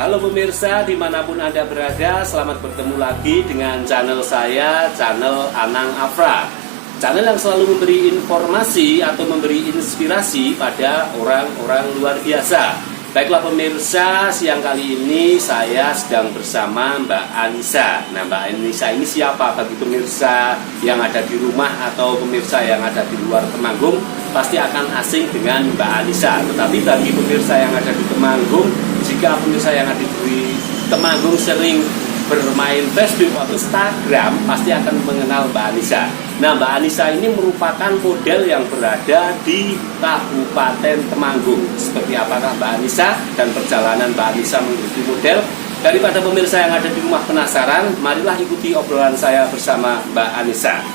Halo pemirsa, dimanapun Anda berada, selamat bertemu lagi dengan channel saya, channel Anang Afra. Channel yang selalu memberi informasi atau memberi inspirasi pada orang-orang luar biasa. Baiklah pemirsa, siang kali ini saya sedang bersama Mbak Anissa. Nah, Mbak Anissa ini siapa? Bagi pemirsa yang ada di rumah atau pemirsa yang ada di luar Temanggung, pasti akan asing dengan Mbak Anissa. Tetapi bagi pemirsa yang ada di Temanggung, jika pemirsa yang ada di Temanggung sering bermain Facebook atau Instagram, pasti akan mengenal Mbak Anissa. Nah, Mbak Anissa ini merupakan model yang berada di Kabupaten Temanggung. Seperti apakah Mbak Anissa dan perjalanan Mbak Anissa mengikuti model? Daripada pemirsa yang ada di rumah penasaran, marilah ikuti obrolan saya bersama Mbak Anissa.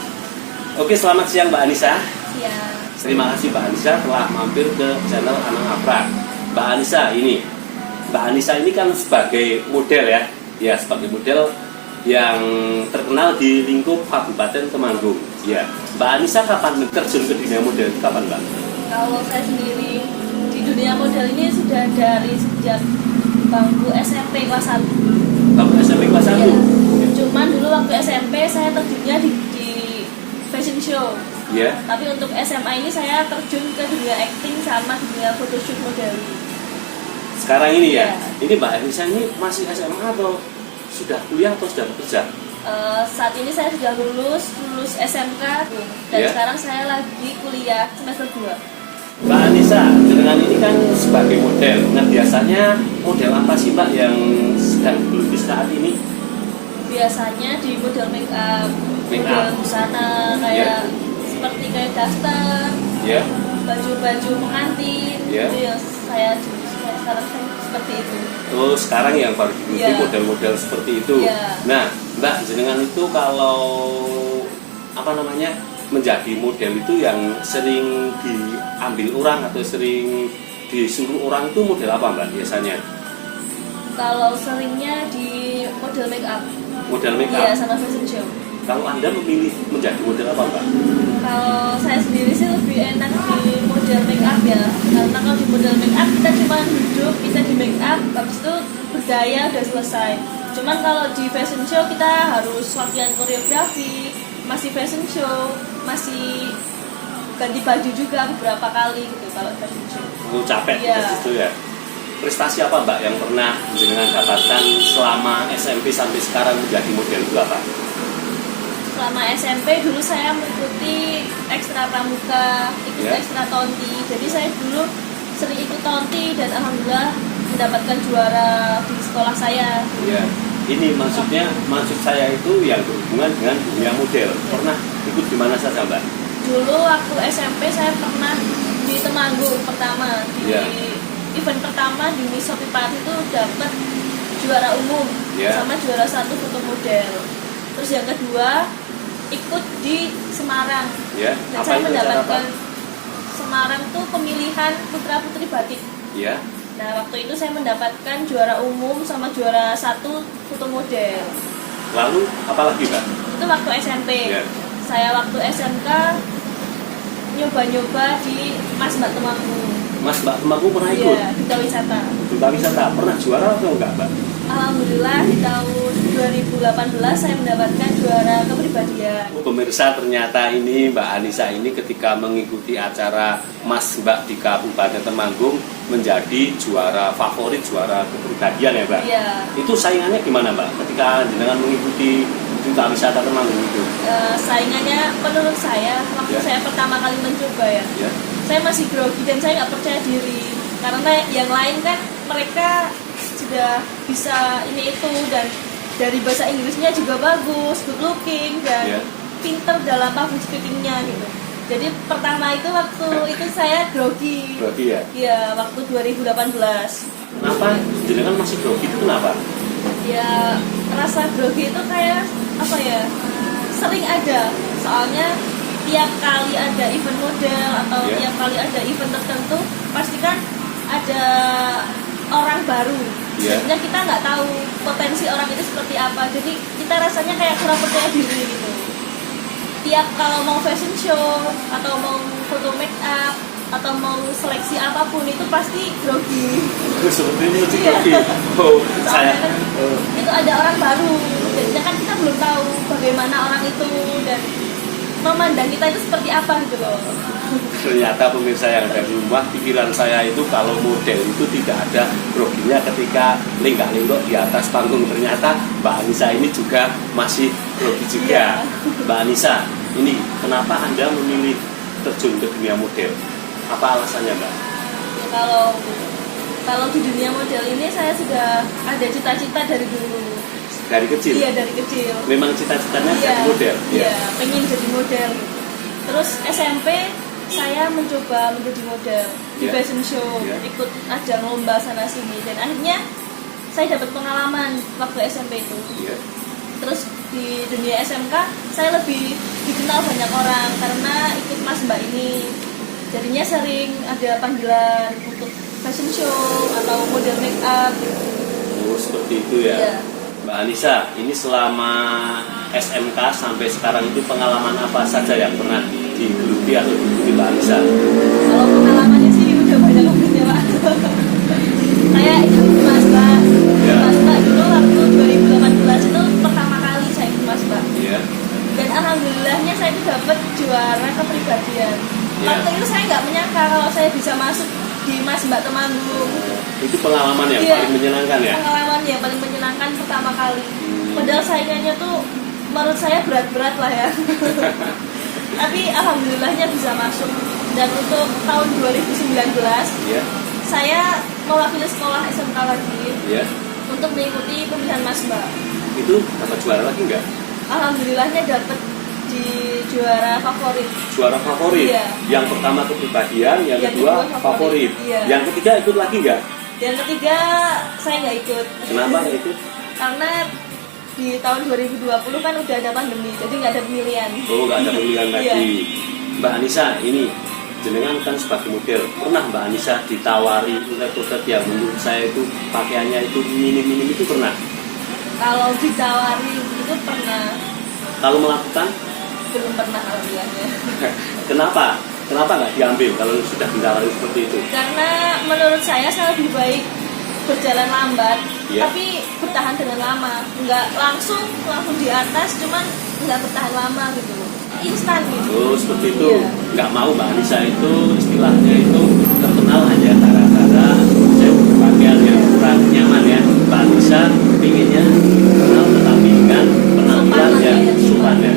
Oke, selamat siang Mbak Anissa. Siang. Terima kasih Mbak Anissa telah mampir ke channel Anang Afra. Mbak Anissa ini kan sebagai model ya sebagai model yang terkenal di lingkup Kabupaten Temanggung. Ya, Mbak Anissa kapan terjun ke dunia model? Kapan, Mbak? Kalau saya sendiri di dunia model ini sudah dari sejak bangku SMP kelas 1. Bangku SMP kelas 1? Ya. Cuman dulu waktu SMP saya terjunnya di fashion show. Ya. Tapi untuk SMA ini saya terjun ke dunia acting sama dunia photoshoot modeling. Sekarang ini ya? Ya. Ini Mbak Anissa ini masih SMA atau sudah kuliah atau sudah bekerja? Saat ini saya sudah lulus SMK dan Ya. sekarang saya lagi kuliah semester 2. Mbak Anissa, dengan ini kan sebagai model. Nah, biasanya model apa sih Mbak yang sedang geluti saat ini? Biasanya di model make up, Make model up. busana kayak seperti kayak daster, Ya. baju-baju pengantin, Ya. itu yang saya sekarang seperti itu. Oh, sekarang yang baru diikuti Ya. model-model seperti itu. Ya. Nah, Mbak, jenengan itu kalau menjadi model itu yang sering diambil orang atau sering disuruh orang itu model apa Mbak biasanya? Kalau seringnya di model make up, Model make iya up. sama fashion show. Kalau Anda memilih menjadi model apa Mbak? Kalau saya sendiri sih lebih enak di model make up ya, karena kalau di model make up kita cuma duduk, kita di make up, habis itu berdaya udah selesai. Cuman kalau di fashion show kita harus latihan koreografi, masih fashion show, masih ganti baju juga beberapa kali gitu kalau fashion show. Oh, capek Iya. di situ ya. Prestasi apa Mbak yang pernah jenengan dapatkan selama SMP sampai sekarang menjadi model itu apa? Selama SMP dulu saya mengikuti ekstra pramuka, ikut Ya. ekstra tonti. Jadi saya dulu sering ikut tonti dan alhamdulillah mendapatkan juara di sekolah saya. Ya. Ini maksud saya itu yang berhubungan dengan dunia model. Pernah ikut di mana saja Mbak? Dulu waktu SMP saya pernah di Temanggung pertama di Ya. event pertama di Miss Shopee Party itu dapat juara umum Ya. sama juara 1 foto model. Terus yang kedua ikut di Semarang. Ya. Dan Apa saya itu acara apa? mendapatkan Semarang tuh pemilihan putra putri batik. Ya. Nah waktu itu saya mendapatkan juara umum sama juara 1 foto model. Lalu apa lagi Mbak? Itu waktu SMP. Ya. Saya waktu SMK nyoba-nyoba di Mas Mbak Temanggung. Mas Mbak Temanggung pernah ikut? Iya, duta wisata. Duta wisata pernah juara atau enggak Mbak? Alhamdulillah di tahun 2018 saya mendapatkan juara kepribadian. Pemirsa, ternyata ini Mbak Anissa ini ketika mengikuti acara Mas Mbak di Kabupaten Temanggung menjadi juara favorit, juara kepribadian ya Mbak? Iya. Itu saingannya gimana Mbak ketika jenengan mengikuti duta wisata Temanggung itu? Saingannya menurut saya waktu Ya. saya pertama kali mencoba ya, Ya. saya masih grogi dan saya nggak percaya diri karena yang lain kan mereka sudah bisa ini itu dan dari bahasa Inggrisnya juga bagus, good looking dan Ya. pinter dalam public speakingnya gitu. Jadi pertama itu waktu itu saya grogi. Grogi ya? Iya, waktu 2018. Kenapa jenengan masih grogi itu kenapa? Ya rasa grogi itu kayak apa ya? Sering ada. Soalnya tiap kali ada event model atau Ya. tiap kali ada event tertentu pasti kan ada orang baru. Ya. Sebenarnya kita nggak tahu potensi orang itu seperti apa. Jadi kita rasanya kayak kurang percaya diri gitu. Tiap kalau mau fashion show atau mau foto make up atau mau seleksi apapun itu pasti grogi. Seperti itu sih. Iya. Oh, Soalnya saya kan itu ada orang baru, jadinya kan kita belum tahu bagaimana orang itu dan memandang kita itu seperti apa gitu loh. ternyata pemirsa yang ada di rumah, pikiran saya itu kalau model itu tidak ada groginya ketika lenggak-lenggok di atas panggung. Ternyata Mbak Anissa ini juga masih grogi juga. Mbak Anissa, ini kenapa Anda memilih terjun ke dunia model? Apa alasannya, Mbak? Ya, kalau di dunia model ini saya sudah ada cita-cita dari dulu. Dari kecil? Iya, dari kecil. Memang cita-citanya Iya, jadi model? Iya, pengen jadi model. Terus SMP saya mencoba menjadi model di Iya. fashion show, Iya. ikut ajang lomba sana sini dan akhirnya saya dapat pengalaman waktu SMP itu. Iya. Terus di dunia SMK saya lebih dikenal banyak orang karena ikut Mas Mbak ini. Jadinya sering ada panggilan untuk fashion show atau model make up gitu. Oh, seperti itu ya. Iya. Mbak Anissa, ini selama SMK sampai sekarang itu pengalaman apa saja yang pernah digeluti atau diikuti Mbak Anissa? Kalau pengalamannya sih udah banyak banget ya Pak. Saya ikut Mas Mbak. Ya. Mas Mbak dulu waktu 2018 itu pertama kali saya ikut Mas Mbak. Iya. Dan alhamdulillahnya saya itu dapat juara kepribadian. Ya. Waktu itu saya nggak menyangka kalau saya bisa masuk di Mas Mbak Temanggung. Itu pengalaman yang Iya. paling menyenangkan ya? Pengalaman yang paling menyenangkan pertama kali. Hmm. Padahal saingannya tuh menurut saya berat-berat lah ya. Tapi alhamdulillahnya bisa masuk. Dan untuk tahun 2019 Iya. saya mewakili sekolah SMK lagi Iya. untuk mengikuti pemilihan Mas Mbak. Itu dapat juara lagi nggak? Alhamdulillahnya dapat di juara favorit. Juara favorit? Iya. Yang pertama kepribadian, yang Yang kedua kedua favorit. favorit. Iya. Yang ketiga ikut lagi nggak? Yang ketiga saya nggak ikut. Kenapa nggak ikut? Karena di tahun 2020 kan udah ada pandemi, jadi nggak ada pemilihan. Oh, nggak ada pemilihan Iya. lagi. Mbak Anissa, ini jenengan kan sebagai model, pernah Mbak Anissa ditawari produk yang menurut saya itu pakaiannya itu minim-minim itu pernah? Kalau ditawari itu pernah, Kalau melakukan, belum pernah alhamdulillahnya. kenapa? Kenapa nggak diambil kalau sudah ditawari seperti itu? Karena menurut saya lebih baik berjalan lambat, Iya. tapi bertahan dengan lama, nggak langsung di atas, cuman nggak bertahan lama gitu, instan gitu. Oh, seperti itu. Iya. Nggak mau Mbak Anissa itu istilahnya itu terkenal hanya gara-gara saya berpakaian yang kurang nyaman ya. Mbak Anissa pinginnya terkenal tetapi dengan penampilan Sopan yang lah ya, sopan ya. sopan, ya.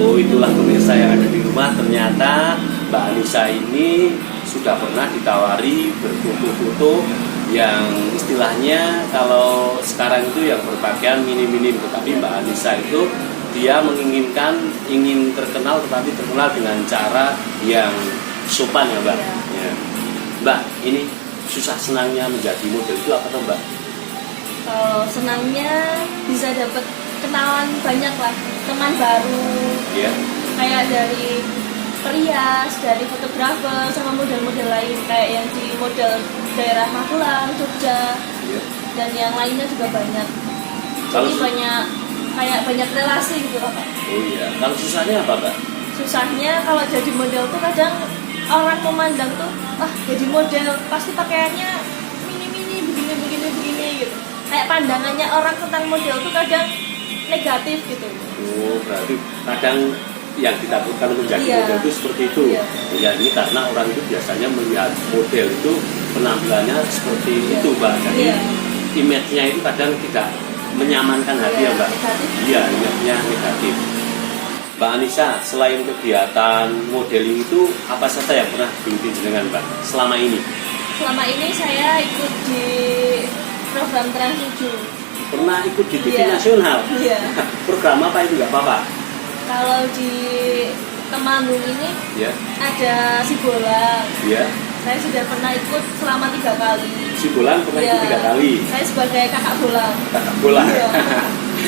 Oh, itulah pemirsa yang ada di rumah. Ternyata Mbak Anissa ini sudah pernah ditawari berfoto-foto yang istilahnya kalau sekarang itu yang berpakaian minim-minim, tetapi Mbak Anissa itu dia ingin terkenal tetapi terkenal dengan cara yang sopan ya Mbak. Iya. Ya. Mbak, ini susah senangnya menjadi model itu apa tuh Mbak? Kalau senangnya bisa dapat kenalan banyak lah, teman baru, Ya. kayak dari perias, dari fotografer sama model-model lain kayak yang di model daerah Magelang, Jogja, Ya. dan yang lainnya juga banyak. Kalau Jadi banyak relasi gitu loh Pak. Oh iya. Kalau susahnya apa Mbak? Susahnya kalau jadi model tuh kadang orang memandang tuh, wah jadi model pasti pakaiannya mini begini gitu. Kayak pandangannya orang tentang model tuh kadang negatif gitu. Oh, berarti kadang yang ditakutkan untuk menjadi Iya. model itu seperti itu. Iya. Ya, ini karena orang itu biasanya melihat model itu penampilannya seperti Iya. itu Mbak. Jadi Iya. image-nya itu kadang tidak menyamankan hati ya Iya, Mbak. negatif. Iya, image-nya negatif. Mbak Anissa, selain kegiatan modeling itu apa saja yang pernah diikuti dengan Mbak selama ini? Selama ini saya ikut di program Trans 7. Pernah ikut di TV Iya. nasional? Iya. Program apa itu nggak apa-apa? Kalau di Temanggung ini Ya, ada si bola. ya. Saya sudah pernah ikut selama 3 kali. Si Bolan pernah ikut 3 kali. Saya sebagai kakak bola. Kakak bola. Iya.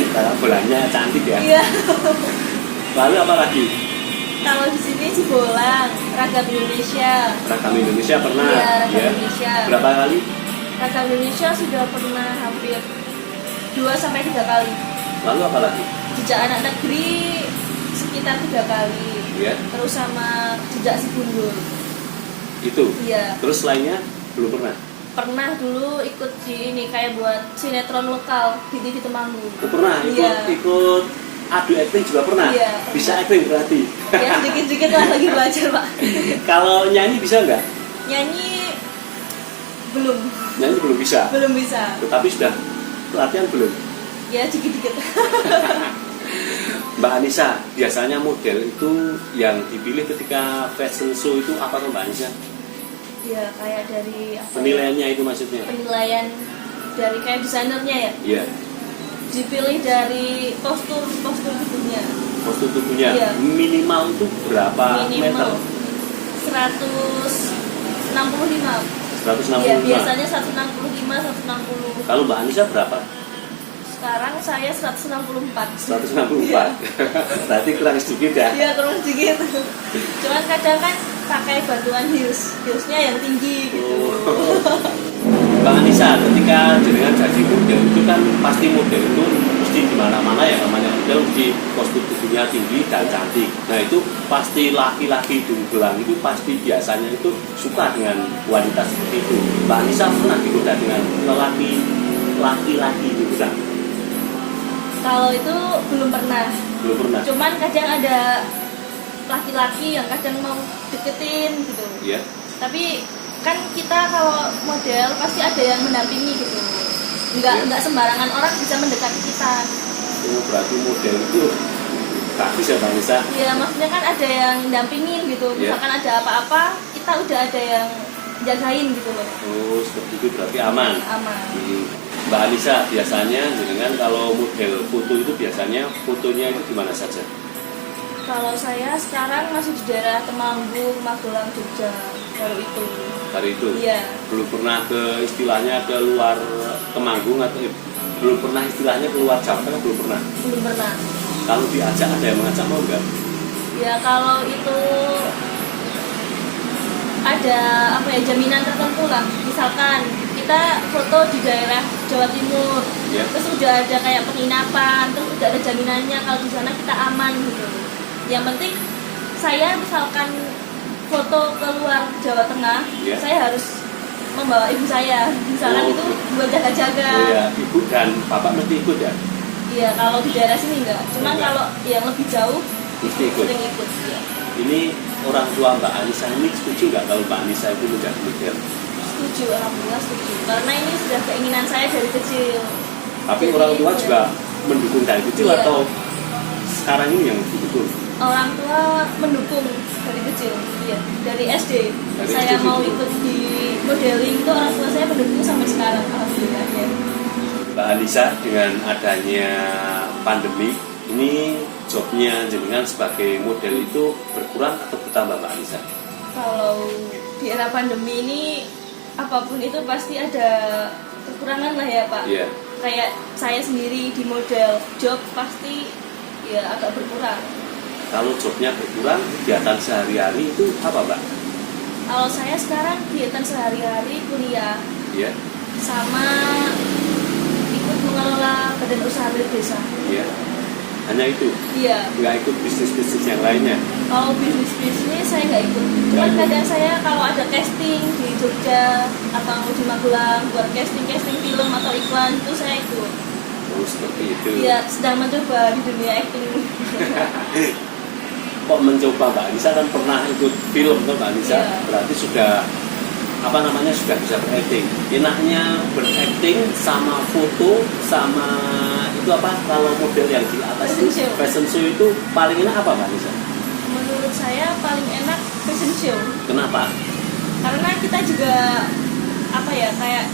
Kakak bolanya cantik ya. Iya. Lalu apa lagi? Kalau di sini si bola, Ragam Indonesia. Ragam Indonesia pernah. Iya, Ragam Ya. Indonesia. Berapa kali? Ragam Indonesia sudah pernah hampir 2-3 kali. Lalu apa lagi? Jejak anak negeri sekitar 3 kali. Ya. Terus sama jejak si gundul. Itu. Iya. Terus lainnya belum pernah. Pernah dulu ikut di ini kayak buat sinetron lokal di TV Temanggung. Pernah Iya. ikut adu acting juga pernah. Iya, pernah. Bisa acting berarti. Ya sedikit-sedikit lah lagi belajar Pak. Kalau nyanyi bisa nggak? Nyanyi belum Nyanyi belum bisa. belum bisa. Tetapi sudah latihan belum? Ya dikit-dikit. Mbak Anissa, biasanya model itu yang dipilih ketika fashion show itu apa tuh Mbak Anissa? Ya kayak dari apa ya? Penilaiannya itu maksudnya? Penilaian dari kayak desainernya ya. Iya. Dipilih dari postur tubuhnya. Postur tubuhnya Iya. minimal itu berapa meter? Minimal 165. 165. Iya, biasanya 165, 160. Kalau Mbak Anissa berapa? Sekarang saya 164. 164. Iya. Berarti kurang sedikit ya? Iya, terus sedikit. Cuman kadang kan pakai bantuan heelsnya yang tinggi gitu. Oh. Mbak Anissa, ketika jenengan jadi model itu kan pasti model itu mesti di mana-mana ya, namanya model mesti postur tubuhnya tinggi dan cantik. Nah itu pasti laki-laki gelang itu pasti biasanya itu suka dengan wanita seperti itu. Mbak Anissa pernah digoda dengan laki-laki itu gelang? Kalau itu belum pernah. Belum pernah. Cuman kadang ada laki-laki yang kadang mau deketin gitu. Iya. Tapi kan kita kalau model pasti ada yang mendampingi gitu. Iya. Nggak sembarangan orang bisa mendekati kita. Oh, berarti model itu bagus ya Mbak Anissa? Iya, maksudnya kan ada yang dampingin gitu. Iya. Misalkan ada apa-apa, kita udah ada yang jagain gitu loh. Oh, seperti itu berarti aman. Aman. Mbak Anissa, biasanya jenengan kalau model foto itu biasanya fotonya itu di mana saja? Kalau saya sekarang masih di daerah Temanggung, Magelang, Jogja. Kalau itu. Hari itu? Iya. Belum pernah ke istilahnya ke luar Temanggung atau belum pernah istilahnya keluar Jawa Tengah, belum pernah? Belum pernah. Kalau diajak ada yang mengajak mau nggak? Ya kalau itu ada apa ya jaminan tertentu lah. Misalkan kita foto di daerah Jawa Timur, Ya. terus udah ada kayak penginapan, terus udah ada jaminannya kalau di sana kita aman gitu. Yang penting saya misalkan foto keluar Jawa Tengah, Ya. saya harus membawa ibu saya, misalkan Oh. itu buat jaga-jaga. Oh ya, ibu dan bapak mesti ikut ya? Iya, kalau di daerah sini enggak. Cuman Enggak. kalau yang lebih jauh Mesti ikut. sering ikut. Iya. Ini orang tua Mbak Anissa ini setuju nggak kalau Mbak Anissa itu menjadi model? Setuju, alhamdulillah setuju. Karena ini sudah keinginan saya dari kecil. Tapi Jadi, orang tua ya, juga mendukung dari kecil Iya. atau sekarang ini yang didukung? orang tua mendukung dari kecil. Iya, dari SD. Dari Saya SD mau didukung. ikut di modeling itu orang tua saya mendukung sampai sekarang, alhamdulillah ya. Mbak Anissa, dengan adanya pandemi ini jobnya jenengan sebagai model itu berkurang atau bertambah Mbak Anissa? Kalau di era pandemi ini apapun itu pasti ada kekurangan lah ya Pak. Iya. Kayak saya sendiri di model job pasti ya agak berkurang. Kalau jobnya berkurang, kegiatan sehari-hari itu apa Mbak? Kalau saya sekarang kegiatan sehari-hari kuliah Iya. sama ikut mengelola badan usaha milik desa. Iya. Hanya itu, Iya. nggak ikut bisnis-bisnis yang lainnya. Kalau bisnis saya nggak ikut. Nggak Cuman ikut. kadang saya kalau ada casting di Jogja atau di Magelang buat casting film atau iklan itu saya ikut. Oh, seperti itu. Iya, sedang mencoba di dunia acting. Kok mencoba Mbak Anissa kan pernah ikut film tuh Mbak Anissa, Iya. berarti sudah apa namanya sudah bisa berakting. Enaknya berakting sama foto sama itu apa kalau model yang di atas Fashion itu show. fashion show itu paling enak apa Mbak Anissa? Menurut saya paling enak fashion show. Kenapa? Karena kita juga apa ya kayak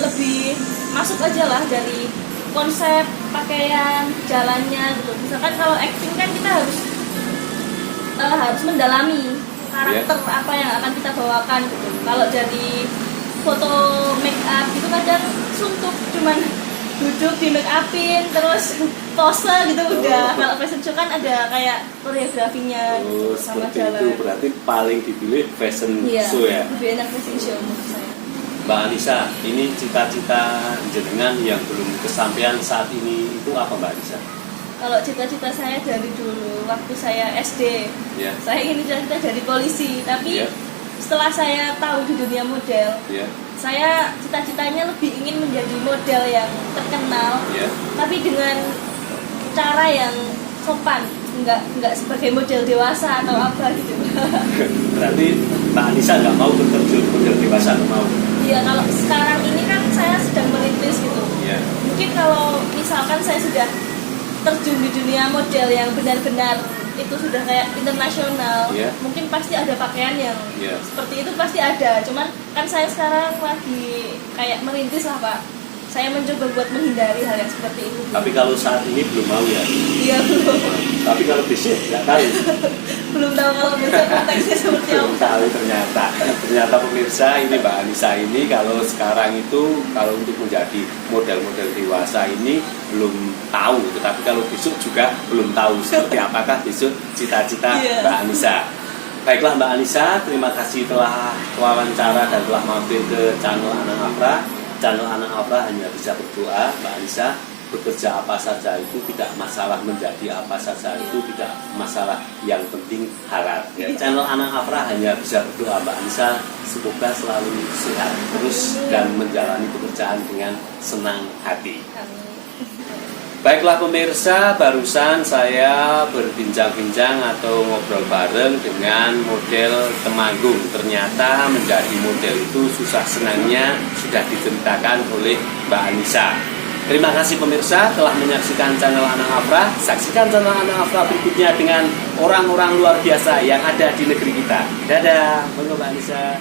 lebih masuk aja lah dari konsep pakaian jalannya gitu. Misalkan kalau acting kan kita harus mendalami karakter apa yang akan kita bawakan gitu. Kalau dari foto make up itu kadang suntuk cuman duduk di make upin terus pose gitu udah. Kalau fashion show kan ada kayak koreografinya Oh, gitu, sama seperti jalan. itu berarti paling dipilih fashion Iya, show ya. lebih enak fashion show menurut saya. Mbak Anissa, ini cita-cita jenengan yang belum kesampaian saat ini itu apa Mbak Anissa? Kalau cita-cita saya dari dulu waktu saya SD, Ya. saya ingin cita-cita jadi polisi, tapi Ya. setelah saya tahu di dunia model, saya cita-citanya lebih ingin menjadi model yang terkenal, tapi dengan cara yang sopan, nggak sebagai model dewasa atau apa gitu. Berarti Mbak Anissa nggak mau terjun model dewasa, nggak mau? Iya, kalau sekarang ini kan saya sedang merintis gitu. Mungkin kalau misalkan saya sudah terjun di dunia model yang benar-benar itu sudah kayak internasional, mungkin pasti ada pakaian yang seperti itu, pasti ada. Cuman kan saya sekarang lagi kayak merintis lah Pak. Saya mencoba buat menghindari hal yang seperti itu. Tapi kalau saat ini belum mau ya? Iya, belum. Tapi kalau besok nggak tahu. Belum tahu kalau besok konteksnya seperti apa. Belum tahu ternyata pemirsa, ini Mbak Anissa ini kalau sekarang itu kalau untuk menjadi model-model dewasa ini belum tahu, tetapi kalau besok juga belum tahu seperti apakah besok cita-cita Mbak Anissa. Baiklah Mbak Anissa, terima kasih telah wawancara dan telah mampir ke channel Anang Afra. Channel Anang Afra hanya bisa berdoa, Mbak Anissa, bekerja apa saja itu tidak masalah, menjadi apa saja itu tidak masalah, yang penting halal. Channel Anang Afra hanya bisa berdoa Mbak Anissa semoga selalu sehat terus dan menjalani pekerjaan dengan senang hati. Baiklah pemirsa, barusan saya berbincang-bincang atau ngobrol bareng dengan model Temanggung. Ternyata menjadi model itu susah senangnya sudah diceritakan oleh Mbak Anissa. Terima kasih pemirsa telah menyaksikan channel Anang Afra. Saksikan channel Anang Afra berikutnya dengan orang-orang luar biasa yang ada di negeri kita. Dadah, Mbak Anissa.